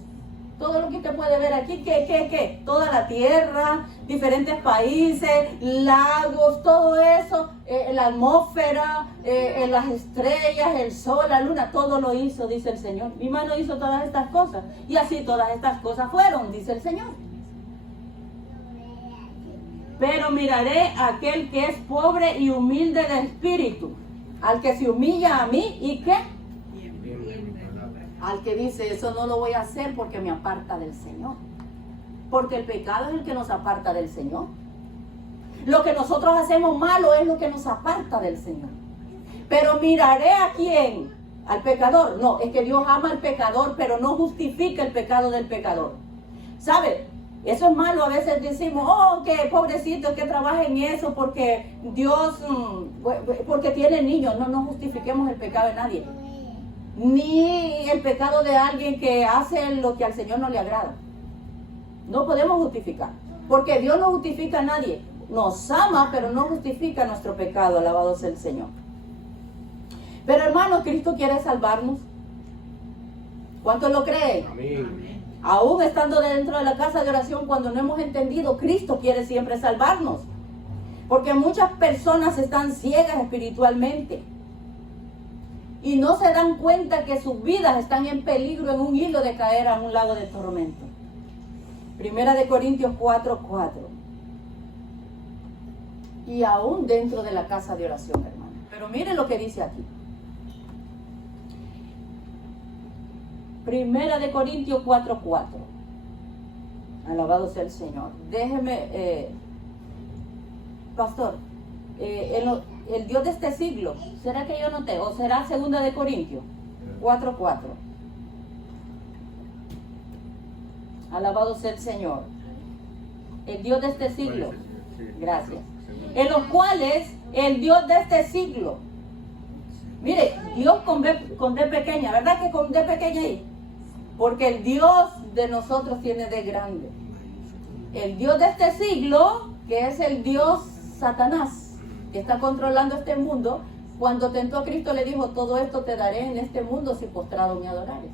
Todo lo que usted puede ver aquí, ¿qué? Toda la tierra, diferentes países, lagos, todo eso, la atmósfera, las estrellas, el sol, la luna, todo lo hizo, dice el Señor. Mi mano hizo todas estas cosas, y así todas estas cosas fueron, dice el Señor. Pero miraré a aquel que es pobre y humilde de espíritu, al que se humilla a mí, ¿y qué? Al que dice, eso no lo voy a hacer porque me aparta del Señor. Porque el pecado es el que nos aparta del Señor. Lo que nosotros hacemos malo es lo que nos aparta del Señor. Pero miraré a quién, al pecador. No, es que Dios ama al pecador, pero no justifica el pecado del pecador. ¿Sabe? Eso es malo. A veces decimos, oh, que pobrecito, que trabaja en eso porque Dios, porque tiene niños. No justifiquemos el pecado de nadie. Ni el pecado de alguien que hace lo que al Señor no le agrada. No podemos justificar, porque Dios no justifica a nadie. Nos ama, pero no justifica nuestro pecado. Alabado sea el Señor. Pero hermanos, Cristo quiere salvarnos. ¿Cuántos lo creen? Amén. Aún estando dentro de la casa de oración, cuando no hemos entendido, Cristo quiere siempre salvarnos. Porque muchas personas están ciegas espiritualmente y no se dan cuenta que sus vidas están en peligro, en un hilo de caer a un lago de tormento. Primera de Corintios 4:4. Y aún dentro de la casa de oración, hermano. Pero miren lo que dice aquí. Primera de Corintios 4:4. Alabado sea el Señor. Déjeme, pastor, el Dios de este siglo, ¿será que yo noté? ¿O será segunda de Corintios 4:4? Alabado sea el Señor. El Dios de este siglo. Gracias. En los cuales el Dios de este siglo. Mire, Dios con D pequeña, ¿verdad que con D pequeña ahí? Porque el Dios de nosotros tiene D grande. El Dios de este siglo, que es el Dios Satanás, que está controlando este mundo, cuando tentó a Cristo le dijo, todo esto te daré en este mundo si postrado me adorares.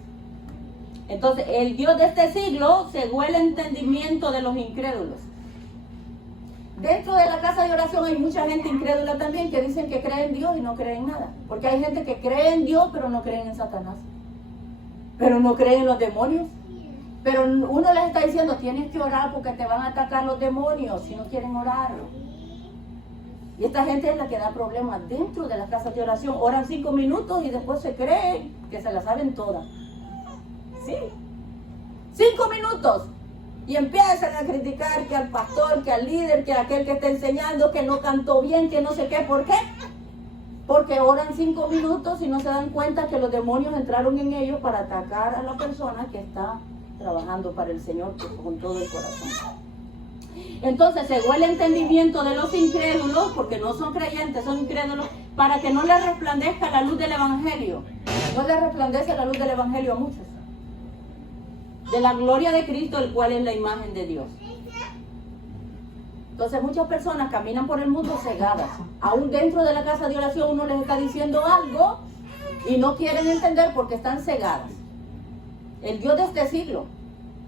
Entonces, el Dios de este siglo cegó el entendimiento de los incrédulos. Dentro de la casa de oración hay mucha gente incrédula también que dicen que creen en Dios y no creen en nada. Porque hay gente que cree en Dios pero no creen en Satanás. Pero no creen en los demonios. Pero uno les está diciendo, tienes que orar porque te van a atacar los demonios si no quieren orar. Y esta gente es la que da problemas dentro de las casas de oración. Oran 5 minutos y después se creen que se las saben todas. ¿Sí? 5 minutos. Y empiezan a criticar que al pastor, que al líder, que a aquel que está enseñando, que no cantó bien, que no sé qué. ¿Por qué? Porque oran 5 minutos y no se dan cuenta que los demonios entraron en ellos para atacar a la persona que está trabajando para el Señor con todo el corazón. Entonces cegó el entendimiento de los incrédulos, porque no son creyentes, son incrédulos, para que no les resplandezca la luz del Evangelio. No les resplandece la luz del Evangelio a muchos. De la gloria de Cristo, el cual es la imagen de Dios. Entonces muchas personas caminan por el mundo cegadas. Aún dentro de la casa de oración uno les está diciendo algo y no quieren entender porque están cegadas. El Dios de este siglo.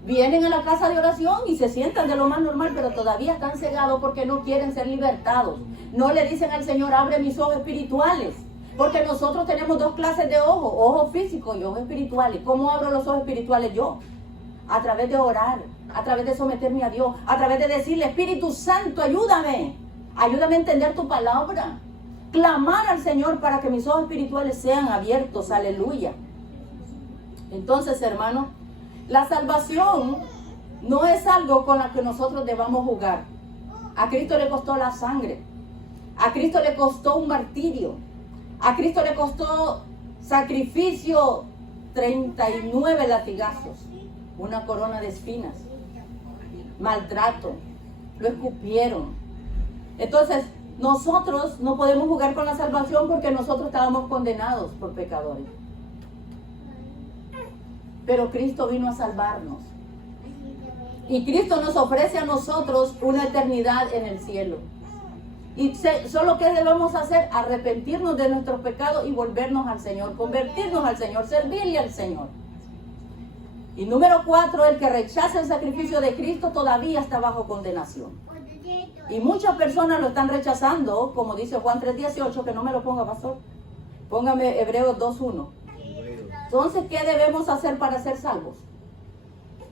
Vienen a la casa de oración y se sientan de lo más normal, pero todavía están cegados porque no quieren ser libertados. No le dicen al Señor, abre mis ojos espirituales. Porque nosotros tenemos 2 clases de ojos, ojos físicos y ojos espirituales. ¿Cómo abro los ojos espirituales yo? A través de orar, a través de someterme a Dios, a través de decirle, Espíritu Santo, ayúdame a entender tu palabra. Clamar al Señor para que mis ojos espirituales sean abiertos, aleluya. Entonces, hermano, la salvación no es algo con lo que nosotros debamos jugar. A Cristo le costó la sangre. A Cristo le costó un martirio. A Cristo le costó sacrificio, 39 latigazos, una corona de espinas, maltrato, lo escupieron. Entonces, nosotros no podemos jugar con la salvación porque nosotros estábamos condenados por pecadores. Pero Cristo vino a salvarnos. Y Cristo nos ofrece a nosotros una eternidad en el cielo. Y solo que debemos hacer, arrepentirnos de nuestros pecados y volvernos al Señor, convertirnos al Señor, servirle al Señor. Y número 4, el que rechaza el sacrificio de Cristo todavía está bajo condenación. Y muchas personas lo están rechazando, como dice Juan 3:18, que no me lo ponga, pastor. Póngame Hebreos 2:1. Entonces, ¿qué debemos hacer para ser salvos?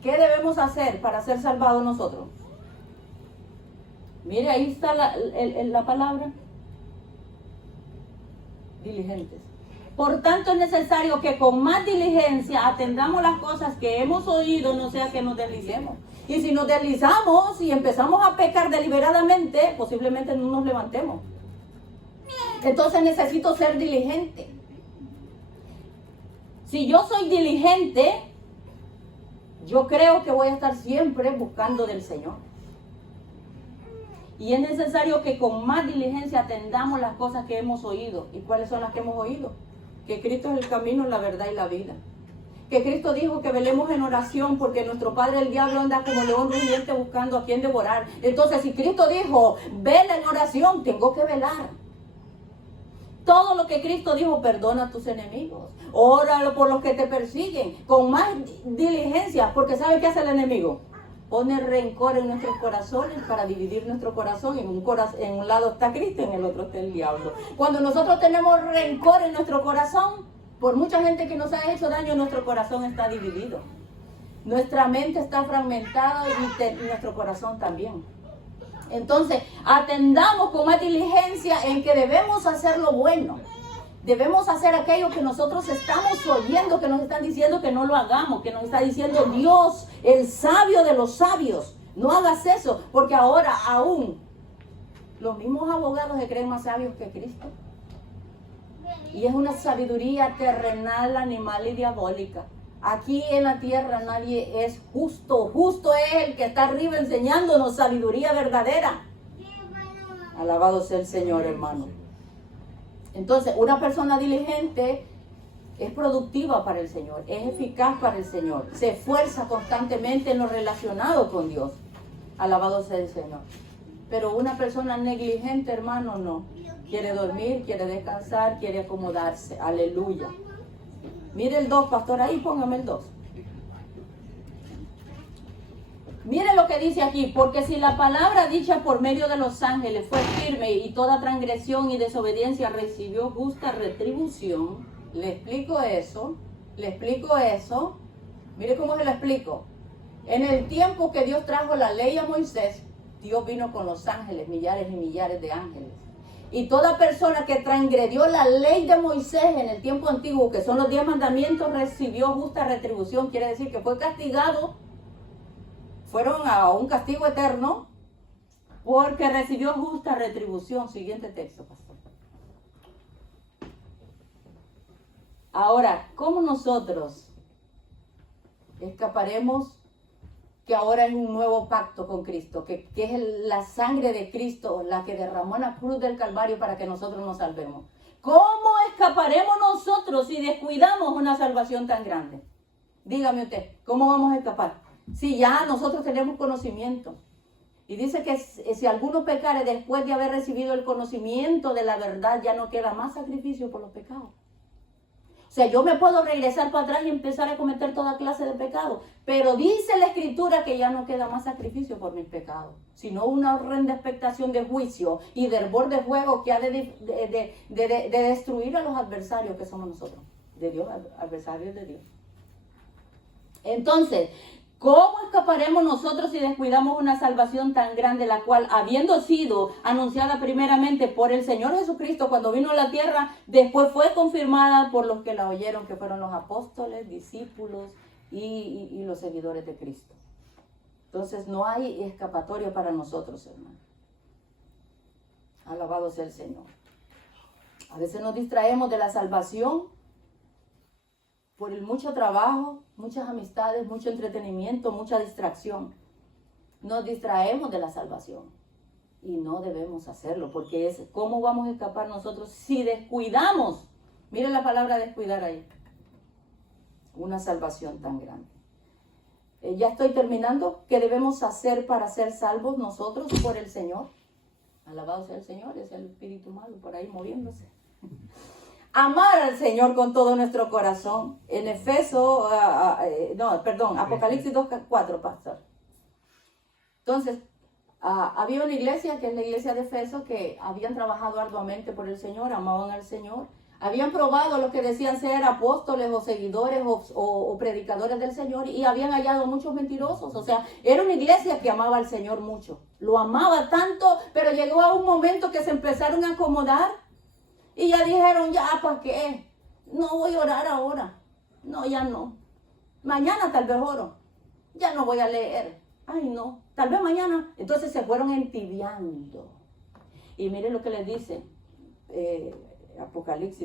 ¿Qué debemos hacer para ser salvados nosotros? Mire, ahí está la palabra. Diligentes. Por tanto, es necesario que con más diligencia atendamos las cosas que hemos oído, no sea que nos deslicemos. Y si nos deslizamos y empezamos a pecar deliberadamente, posiblemente no nos levantemos. Entonces necesito ser diligente. Si yo soy diligente, yo creo que voy a estar siempre buscando del Señor. Y es necesario que con más diligencia atendamos las cosas que hemos oído. ¿Y cuáles son las que hemos oído? Que Cristo es el camino, la verdad y la vida. Que Cristo dijo que velemos en oración porque nuestro padre el diablo anda como león rugiente buscando a quien devorar. Entonces, si Cristo dijo, vela en oración, tengo que velar. Todo lo que Cristo dijo, perdona a tus enemigos. Óralo por los que te persiguen. Con más diligencia, porque ¿sabe qué hace el enemigo? Pone rencor en nuestros corazones para dividir nuestro corazón. En un lado está Cristo, en el otro está el diablo. Cuando nosotros tenemos rencor en nuestro corazón, por mucha gente que nos ha hecho daño, nuestro corazón está dividido. Nuestra mente está fragmentada y nuestro corazón también. Entonces, atendamos con más diligencia en que debemos hacer lo bueno. Debemos hacer aquello que nosotros estamos oyendo, que nos están diciendo que no lo hagamos, que nos está diciendo Dios, el sabio de los sabios. No hagas eso, porque ahora aún los mismos abogados se creen más sabios que Cristo. Y es una sabiduría terrenal, animal y diabólica. Aquí en la tierra nadie es justo. Justo es el que está arriba enseñándonos sabiduría verdadera. Alabado sea el Señor, hermano. Entonces, una persona diligente es productiva para el Señor, es eficaz para el Señor, se esfuerza constantemente en lo relacionado con Dios. Alabado sea el Señor. Pero una persona negligente, hermano, no. Quiere dormir, quiere descansar, quiere acomodarse. Aleluya. Mire el 2, pastor, ahí póngame el 2. Mire lo que dice aquí, porque si la palabra dicha por medio de los ángeles fue firme y toda transgresión y desobediencia recibió justa retribución, le explico eso. Mire cómo se lo explico. En el tiempo que Dios trajo la ley a Moisés, Dios vino con los ángeles, millares y millares de ángeles. Y toda persona que transgredió la ley de Moisés en el tiempo antiguo, que son los 10 mandamientos, recibió justa retribución. Quiere decir que fue castigado, fueron a un castigo eterno, porque recibió justa retribución. Siguiente texto, pastor. Ahora, ¿cómo nosotros escaparemos? Que ahora es un nuevo pacto con Cristo, que es la sangre de Cristo, la que derramó en la cruz del Calvario para que nosotros nos salvemos. ¿Cómo escaparemos nosotros si descuidamos una salvación tan grande? Dígame usted, ¿cómo vamos a escapar? Si ya nosotros tenemos conocimiento. Y dice que si alguno pecare después de haber recibido el conocimiento de la verdad, ya no queda más sacrificio por los pecados. O sea, yo me puedo regresar para atrás y empezar a cometer toda clase de pecados. Pero dice la Escritura que ya no queda más sacrificio por mis pecados, sino una horrenda expectación de juicio y de hervor de fuego que ha de destruir a los adversarios que somos nosotros. De Dios, adversarios de Dios. Entonces, ¿cómo escaparemos nosotros si descuidamos una salvación tan grande, la cual, habiendo sido anunciada primeramente por el Señor Jesucristo cuando vino a la tierra, después fue confirmada por los que la oyeron, que fueron los apóstoles, discípulos y los seguidores de Cristo? Entonces no hay escapatoria para nosotros, hermano. Alabado sea el Señor. A veces nos distraemos de la salvación por el mucho trabajo, muchas amistades, mucho entretenimiento, mucha distracción. Nos distraemos de la salvación y no debemos hacerlo, porque es cómo vamos a escapar nosotros si descuidamos. Miren la palabra descuidar ahí. Una salvación tan grande. Ya estoy terminando. ¿Qué debemos hacer para ser salvos nosotros por el Señor? Alabado sea el Señor, es el espíritu malo por ahí moviéndose. Amar al Señor con todo nuestro corazón. En Apocalipsis 2:4, pastor. Entonces, había una iglesia, que es la iglesia de Efeso, que habían trabajado arduamente por el Señor, amaban al Señor. Habían probado lo que decían ser apóstoles o seguidores o predicadores del Señor y habían hallado muchos mentirosos. O sea, era una iglesia que amaba al Señor mucho. Lo amaba tanto, pero llegó a un momento que se empezaron a acomodar y ya dijeron, ya, ¿para qué? No voy a orar ahora. No, ya no. Mañana tal vez oro. Ya no voy a leer. Ay, no. Tal vez mañana. Entonces se fueron entibiando. Y miren lo que les dice Apocalipsis